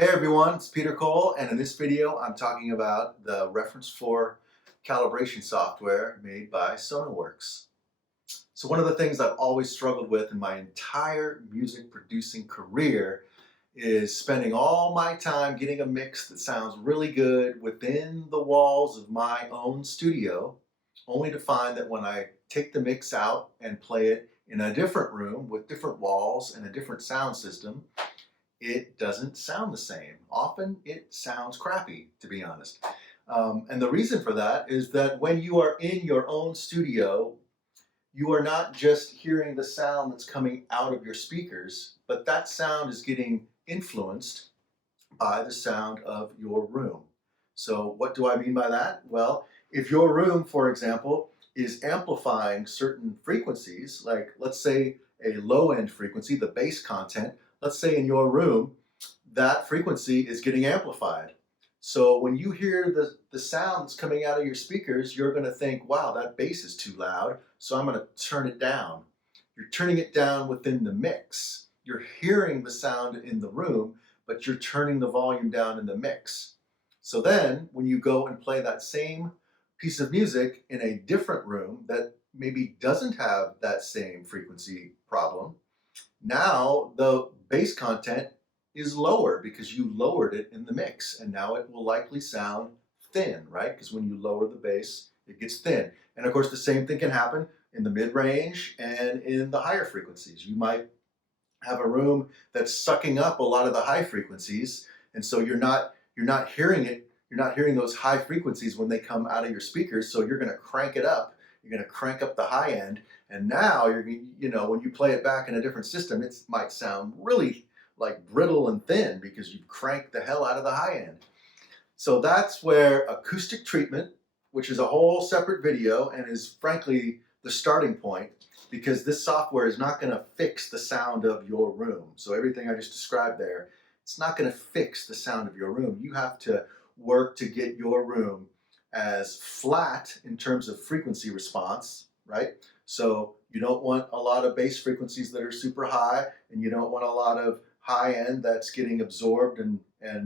Hey everyone, it's Peter Cole, and in this video I'm talking about the reference for calibration software made by Sonarworks. So one of the things I've always struggled with in my entire music producing career is spending all my time getting a mix that sounds really good within the walls of my own studio, only to find that when I take the mix out and play it in a different room with different walls and a different sound system, it doesn't sound the same. Often it sounds crappy, to be honest. And the reason for that is that when you are in your own studio, you are not just hearing the sound that's coming out of your speakers, but that sound is getting influenced by the sound of your room. So what do I mean by that? Well, if your room, for example, is amplifying certain frequencies, like let's say a low end frequency, the bass content, let's say in your room, that frequency is getting amplified. So when you hear the sound that's coming out of your speakers, you're going to think, wow, that bass is too loud, so I'm going to turn it down. You're turning it down within the mix. You're hearing the sound in the room, but you're turning the volume down in the mix. So then when you go and play that same piece of music in a different room that maybe doesn't have that same frequency problem, now the bass content is lower because you lowered it in the mix, and now it will likely sound thin, right? Because when you lower the bass, it gets thin. And of course, the same thing can happen in the mid-range and in the higher frequencies. You might have a room that's sucking up a lot of the high frequencies, and so you're not hearing it. You're not hearing those high frequencies when they come out of your speakers. So you're going to crank it up. You're going to crank up the high end, and now when you play it back in a different system, it might sound really like brittle and thin because you've cranked the hell out of the high end. So that's where acoustic treatment, which is a whole separate video and is frankly the starting point, because this software is not going to fix the sound of your room. So everything I just described there, it's not going to fix the sound of your room. You have to work to get your room as flat in terms of frequency response, right? So you don't want a lot of bass frequencies that are super high, and you don't want a lot of high end that's getting absorbed and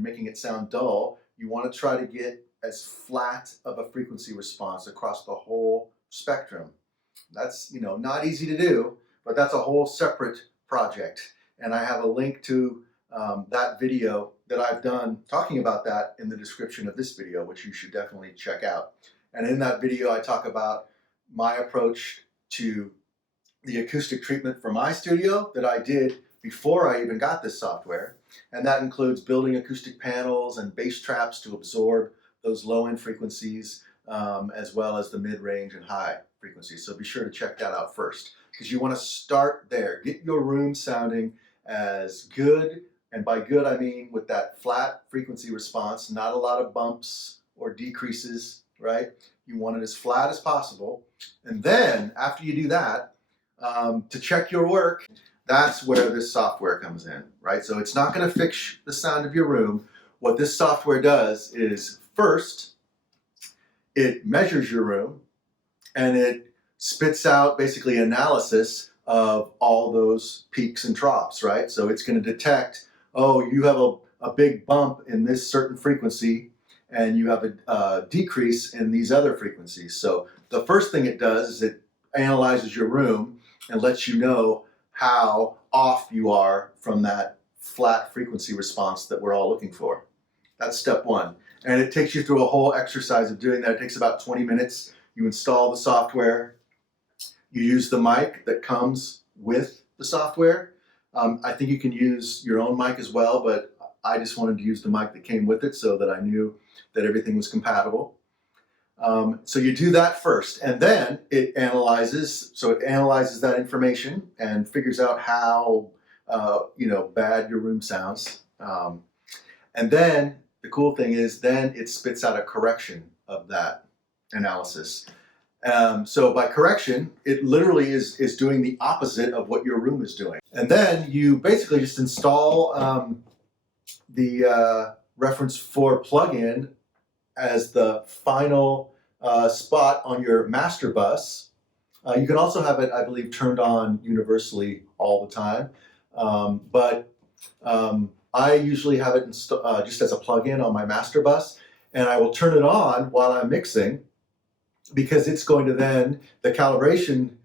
making it sound dull. You want to try to get as flat of a frequency response across the whole spectrum. That's not easy to do, but that's a whole separate project. And I have a link to that video that I've done talking about that in the description of this video, which you should definitely check out. And in that video, I talk about my approach to the acoustic treatment for my studio that I did before I even got this software. And that includes building acoustic panels and bass traps to absorb those low-end frequencies, as well as the mid-range and high frequencies. So be sure to check that out first, because you want to start there. Get your room sounding as good, and by good I mean with that flat frequency response, not a lot of bumps or decreases, right? You want it as flat as possible. And then after you do that, to check your work, that's where this software comes in, right? So it's not going to fix the sound of your room. What this software does is, first, it measures your room and it spits out basically analysis of all those peaks and troughs, right? So it's going to detect, oh, you have a big bump in this certain frequency and you have a decrease in these other frequencies. So the first thing it does is it analyzes your room and lets you know how off you are from that flat frequency response that we're all looking for. That's step one. And it takes you through a whole exercise of doing that. It takes about 20 minutes. You install the software. You use the mic that comes with the software. I think you can use your own mic as well, but I just wanted to use the mic that came with it so that I knew that everything was compatible. So you do that first, and then it analyzes that information and figures out how bad your room sounds. And then the cool thing is, then it spits out a correction of that analysis. So by correction, it literally is doing the opposite of what your room is doing. And then you basically just install the Reference 4 plugin as the final spot on your master bus. You can also have it, I believe, turned on universally all the time. But I usually have it just as a plug-in on my master bus, and I will turn it on while I'm mixing, because it's going to then, the calibration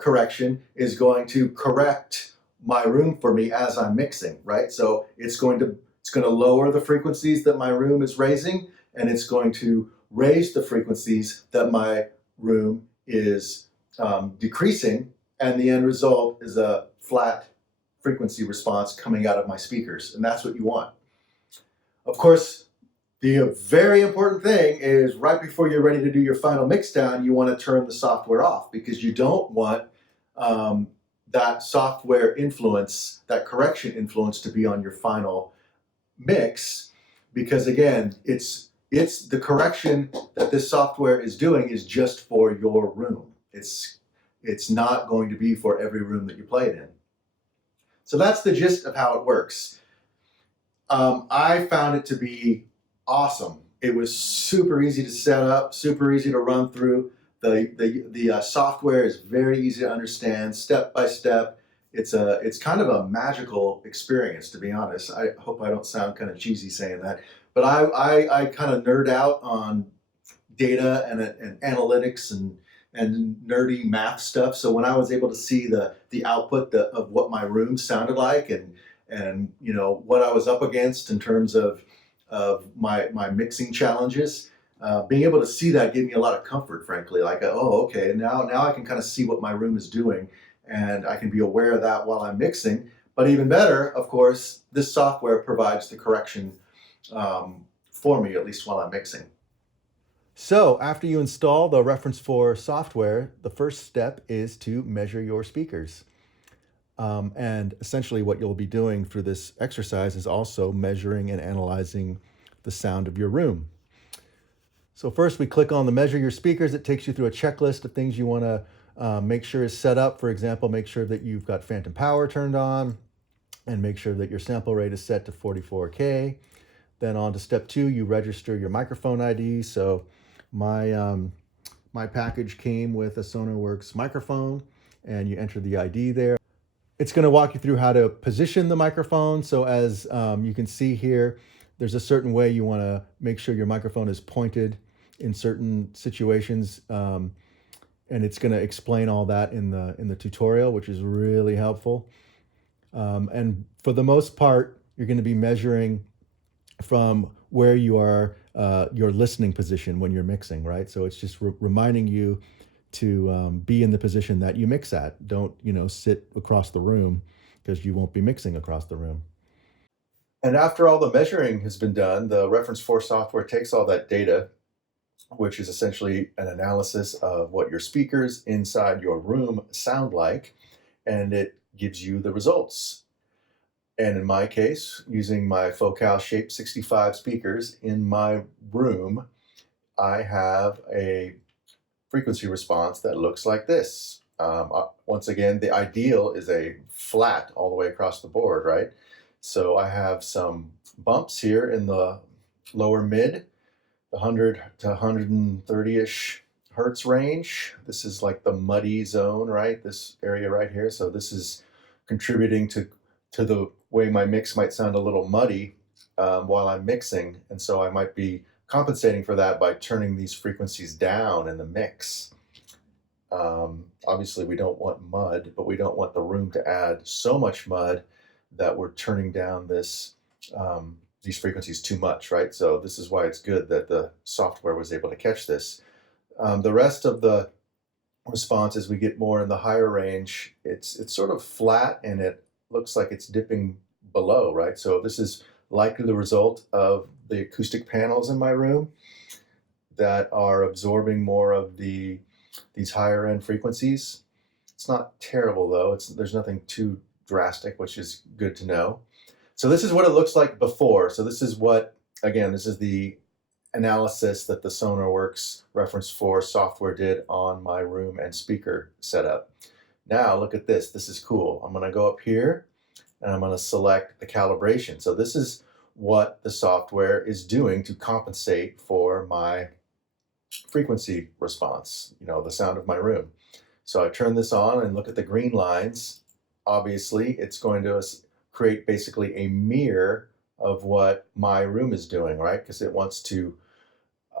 correction is going to correct my room for me as I'm mixing, right? So it's going to lower the frequencies that my room is raising, and it's going to raise the frequencies that my room is decreasing, and the end result is a flat frequency response coming out of my speakers, and that's what you want. Of course, the very important thing is right before you're ready to do your final mix down, you want to turn the software off, because you don't want that software influence, that correction influence, to be on your final mix, because again, it's the correction that this software is doing is just for your room. It's not going to be for every room that you play it in. So that's the gist of how it works. I found it to be awesome. It was super easy to set up, super easy to run through. The software is very easy to understand, step by step. It's kind of a magical experience, to be honest. I hope I don't sound kind of cheesy saying that, but I kind of nerd out on data and analytics and nerdy math stuff. So when I was able to see the output of what my room sounded like, and you know what I was up against in terms of my mixing challenges, being able to see that gave me a lot of comfort, frankly. Like, oh, okay, now I can kind of see what my room is doing, and I can be aware of that while I'm mixing. But even better, of course, this software provides the correction for me, at least while I'm mixing. So after you install the Reference 4 software, the first step is to measure your speakers. And essentially what you'll be doing through this exercise is also measuring and analyzing the sound of your room. So first we click on the Measure Your Speakers. It takes you through a checklist of things you want to make sure is set up. For example, make sure that you've got phantom power turned on, and make sure that your sample rate is set to 44K. Then on to step 2, you register your microphone ID. So my package came with a Sonarworks microphone, and you enter the ID there. It's going to walk you through how to position the microphone. So as you can see here, there's a certain way you want to make sure your microphone is pointed in certain situations, and it's going to explain all that in the tutorial, which is really helpful. And for the most part, you're going to be measuring from where you are, your listening position when you're mixing, right? So it's just reminding you to be in the position that you mix at. Don't, sit across the room, because you won't be mixing across the room. And after all the measuring has been done, the Reference 4 software takes all that data, which is essentially an analysis of what your speakers inside your room sound like, and it gives you the results. And in my case, using my Focal Shape 65 speakers in my room, I have a frequency response that looks like this. Once again, the ideal is a flat all the way across the board, right? So I have some bumps here in the lower mid, the 100 to 130-ish hertz range. This is like the muddy zone, right? This area right here. So this is contributing to the way my mix might sound a little muddy while I'm mixing. And so I might be compensating for that by turning these frequencies down in the mix. Obviously we don't want mud, but we don't want the room to add so much mud that we're turning down these frequencies too much, right? So this is why it's good that the software was able to catch this. The rest of the response, as we get more in the higher range, it's sort of flat, and it looks like it's dipping below, right? So this is likely the result of the acoustic panels in my room that are absorbing more of these higher end frequencies. It's not terrible though. There's nothing too drastic, which is good to know. So this is what it looks like before. So this is this is the analysis that the Sonarworks Reference 4 software did on my room and speaker setup. Now look at this. This is cool. I'm going to go up here and I'm going to select the calibration. So this is what the software is doing to compensate for my frequency response, the sound of my room. So I turn this on and look at the green lines. Obviously, it's going to create basically a mirror of what my room is doing, right? Because it wants to,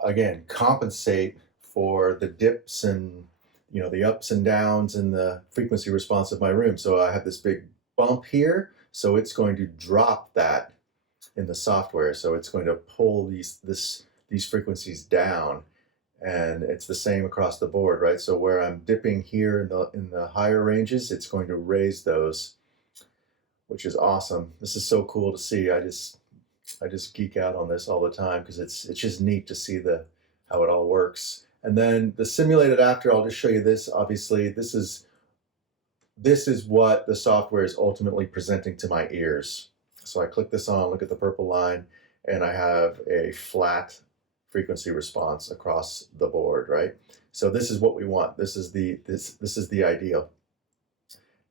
again, compensate for the dips and, you know, the ups and downs in the frequency response of my room. So I have this big bump here, so it's going to drop that in the software. So it's going to pull these frequencies down, and it's the same across the board, right? So where I'm dipping here in the higher ranges, it's going to raise those, which is awesome. This is so cool to see. I just geek out on this all the time because it's just neat to see how it all works. And then the simulated after, I'll just show you this. Obviously, this is what the software is ultimately presenting to my ears. So I click this on, look at the purple line, and I have a flat frequency response across the board, right? So this is what we want. This is the ideal.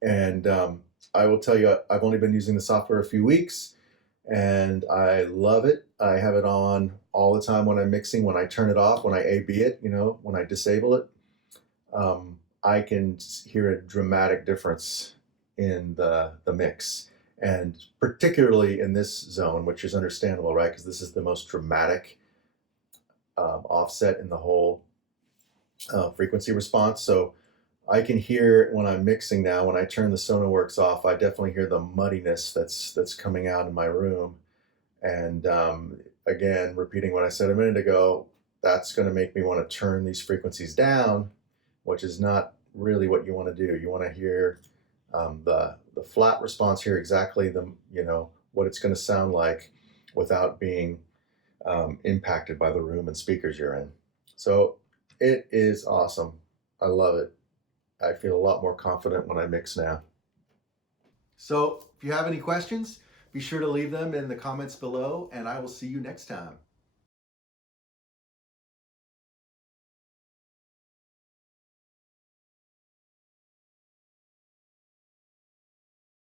And I will tell you, I've only been using the software a few weeks, and I love it. I have it on all the time when I'm mixing. When I turn it off, when I A/B it, you know, when I disable it, I can hear a dramatic difference in the mix, and particularly in this zone, which is understandable, right? Because this is the most dramatic offset in the whole frequency response. So I can hear when I'm mixing now, when I turn the Sonarworks off, I definitely hear the muddiness that's coming out in my room. And again, repeating what I said a minute ago, that's going to make me want to turn these frequencies down, which is not really what you want to do. You want to hear the flat response here, exactly what it's going to sound like without being impacted by the room and speakers you're in. So it is awesome. I love it. I feel a lot more confident when I mix now. So if you have any questions, be sure to leave them in the comments below, and I will see you next time.